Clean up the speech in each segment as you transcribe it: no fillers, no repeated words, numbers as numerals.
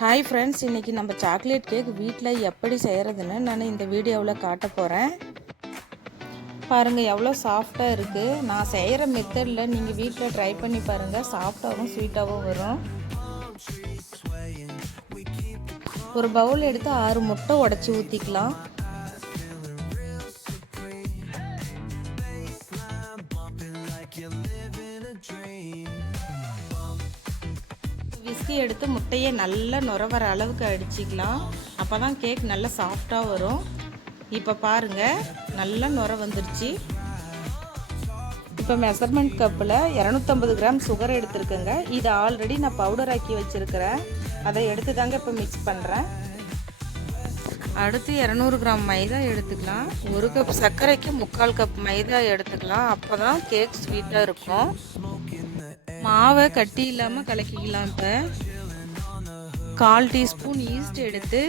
Hi friends, இன்றைக்கி நம்ம chocolate cake வீட்டில் எப்படி செய்கிறதுன்னு நான் இந்த வீடியோவில் காட்ட போகிறேன். பாருங்கள் எவ்வளோ சாஃப்டாக இருக்குது. நான் செய்கிற மெத்தடில் நீங்கள் வீட்டில் ட்ரை பண்ணி பாருங்கள். சாஃப்டாகவும் ஸ்வீட்டாகவும் வரும். ஒரு பவுல் எடுத்து 6 முட்டை உடச்சி ஊற்றிக்கலாம். விஸ்கி எடுத்து முட்டையை நல்லா நுர வர அளவுக்கு அடிச்சிக்கலாம். அப்போ தான் கேக் நல்லா சாஃப்டாக வரும். இப்போ பாருங்கள் நல்லா நுர வந்துருச்சு. இப்போ மெஷர்மெண்ட் கப்பில் 250 கிராம் சுகர் எடுத்துருக்கேங்க. இது ஆல்ரெடி நான் பவுடர் ஆக்கி வச்சுருக்கிறேன். அதை எடுத்து தாங்க இப்போ மிக்ஸ் பண்ணுறேன். அடுத்து 200 கிராம் மைதா எடுத்துக்கலாம். 1 கப் சர்க்கரைக்கு 3/4 கப் மைதா எடுத்துக்கலாம். அப்போ தான் கேக் ஸ்வீட்டாக இருக்கும். மாவை கட்டி இல்லாமல் கலக்கிக்கலாம். இப்போ 1/4 டீஸ்பூன் ஈஸ்ட் எடுத்து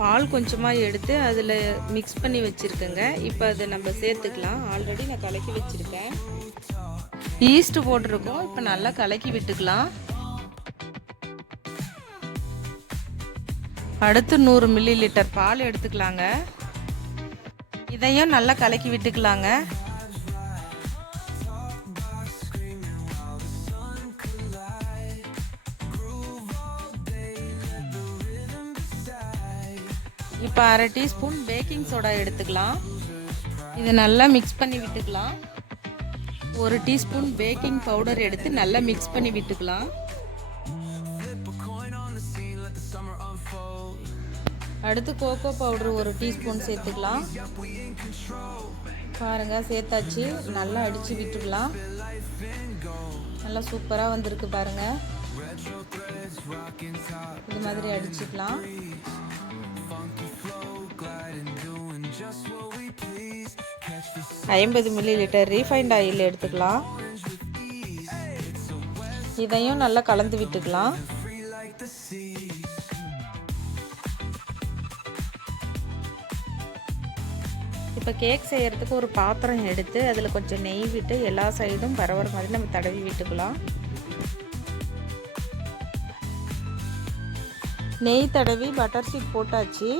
பால் கொஞ்சமாக எடுத்து அதில் மிக்ஸ் பண்ணி வச்சுருக்கேங்க. இப்போ அதை நம்ம சேர்த்துக்கலாம். ஆல்ரெடி நான் கலக்கி வச்சுருக்கேன். ஈஸ்ட்டு போட்டிருக்கோம். இப்போ நல்லா கலக்கி விட்டுக்கலாம். அடுத்து 100 மில்லி லிட்டர் பால் எடுத்துக்கலாங்க. இதையும் நல்லா கலக்கி விட்டுக்கலாங்க. இப்போ 1/2 டீஸ்பூன் பேக்கிங் சோடா எடுத்துக்கலாம். இதை நல்லா மிக்ஸ் பண்ணி விட்டுக்கலாம். 1 டீஸ்பூன் பேக்கிங் பவுடர் எடுத்து நல்லா மிக்ஸ் பண்ணி விட்டுக்கலாம். அடுத்து கோகோ பவுடர் 1 டீஸ்பூன் சேர்த்துக்கலாம். பாருங்கள் சேர்த்தாச்சு. நல்லா அடித்து விட்டுக்கலாம். நல்லா சூப்பராக வந்திருக்கு பாருங்கள். இது மாதிரி அடிச்சுக்கலாம். 50 மில்லி லிட்டர் ரீஃபைண்ட் ஆயில் எடுத்துக்கலாம். இதையும் நல்லா கலந்து விட்டுக்கலாம். இப்போ கேக் செய்கிறதுக்கு ஒரு பாத்திரம் எடுத்து அதில் கொஞ்சம் நெய் விட்டு எல்லா சைடும் பரவற மாதிரி நம்ம தடவி விட்டுக்கலாம். நெய் தடவி பட்டர் ஷீட் போட்டாச்சு.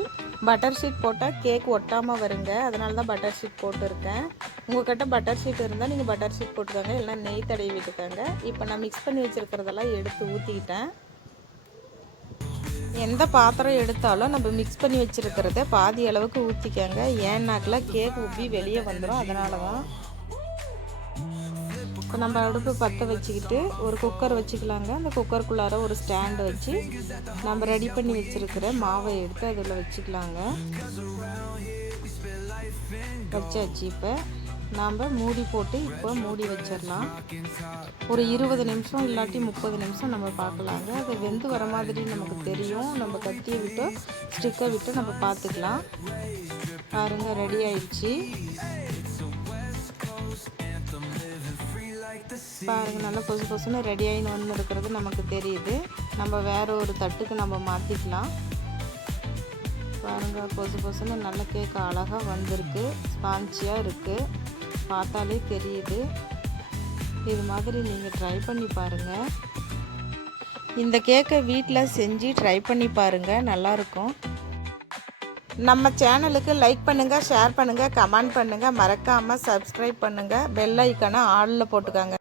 பட்டர் ஷீட் போட்டால் கேக் ஒட்டாமல் வருங்க. அதனால தான் பட்டர் ஷீட் போட்டுருக்கேன். உங்கள்கிட்ட பட்டர் ஷீட் இருந்தால் நீங்கள் பட்டர் ஷீட் போட்டுக்கோங்க, இல்லைனா நெய் தடவி விட்டுக்கோங்க. இப்போ நான் மிக்ஸ் பண்ணி வச்சுருக்கிறதெல்லாம் எடுத்து ஊற்றிக்கிட்டேன். எந்த பாத்திரம் எடுத்தாலும் நம்ம மிக்ஸ் பண்ணி வச்சுருக்கிறத பாதி அளவுக்கு ஊற்றிக்கோங்க. ஏன்னாக்கெலாம் கேக் உப்பி வெளியே வந்துடும். அதனால தான். இப்போ நம்ம அடுப்பு பற்ற வச்சுக்கிட்டு ஒரு குக்கர் வச்சுக்கலாங்க. அந்த குக்கருக்குள்ளார ஒரு ஸ்டாண்டு வச்சு நம்ம ரெடி பண்ணி வச்சுருக்கிற மாவை எடுத்து அதில் வச்சுக்கலாங்க. வச்சாச்சு. இப்போ நாம் மூடி போட்டு இப்போ மூடி வச்சிடலாம். ஒரு 20 நிமிஷம் இல்லாட்டி 30 நிமிஷம் நம்ம பார்க்கலாங்க. அது வெந்து வர மாதிரி நமக்கு தெரியும். நம்ம கத்தியை விட்டு ஸ்டிக்கை விட்டு நம்ம பார்த்துக்கலாம். பாருங்கள் ரெடி ஆயிடுச்சு. பாருங்கள் நல்லா கொசு கொசுன்னு ரெடி ஆகின்னு வந்து இருக்கிறது நமக்கு தெரியுது. நம்ம வேறு ஒரு தட்டுக்கு நம்ம மாற்றிக்கலாம். பாருங்கள் கொசு கொசுன்னு நல்ல கேக் அழகாக வந்திருக்கு. ஸ்பான்ச்சியாக இருக்குது. பார்த்தாலே தெரியுது. இது மாதிரி நீங்கள் ட்ரை பண்ணி பாருங்கள். இந்த கேக்கை வீட்டில் செஞ்சு ட்ரை பண்ணி பாருங்கள். நல்லாயிருக்கும். நம்ம சேனலுக்கு லைக் பண்ணுங்கள், ஷேர் பண்ணுங்கள், கமெண்ட் பண்ணுங்கள். மறக்காமல் சப்ஸ்கிரைப் பண்ணுங்கள். பெல் ஐக்கானை ஆலில் போட்டுக்கோங்க.